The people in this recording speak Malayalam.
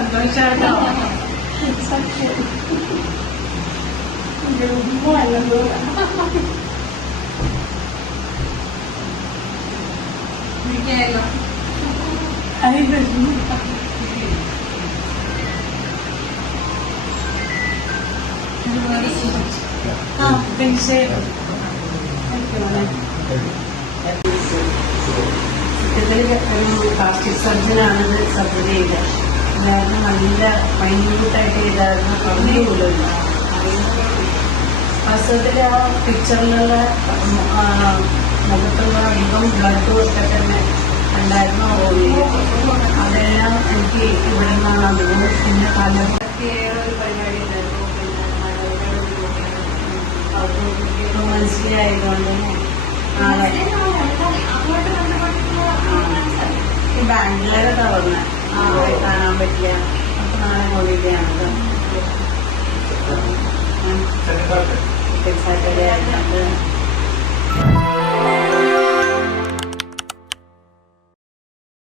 സന്തോഷാട്ടോ സത്യം ഉമ്മ അല്ലതോ ഇരിക്കായല്ലോ അതിന്റെ ആ തീർച്ചയായും സത്യത്തിൽ ഒരു പ്ലാസ്റ്റിക് സർജനാണിത് സർജറി ചെയ്തത് അതായത് നല്ല മൈന്യൂട്ടായിട്ട് ചെയ്തായിരുന്നു കമ്മി പോലും വാസ്തവത്തിൽ ആ പിക്ചറിലുള്ള മുഖത്തുള്ള അധികം ബ്ലഡ് ഒക്കെ തന്നെ ഉണ്ടായിരുന്നു. ഓർമ്മ അതെല്ലാം എനിക്ക് ഇവിടെ നിന്നാണ് അധികം പിന്നെ പലർക്കൊക്കെ ഒരു പരിപാടി ഉണ്ടായിരുന്നു. പിന്നെ മനസ്സിലായതുകൊണ്ട് നാളെ ബാംഗ്ലൂരൊക്കെ വന്ന നാളെ കാണാൻ പറ്റില്ല അപ്പൊ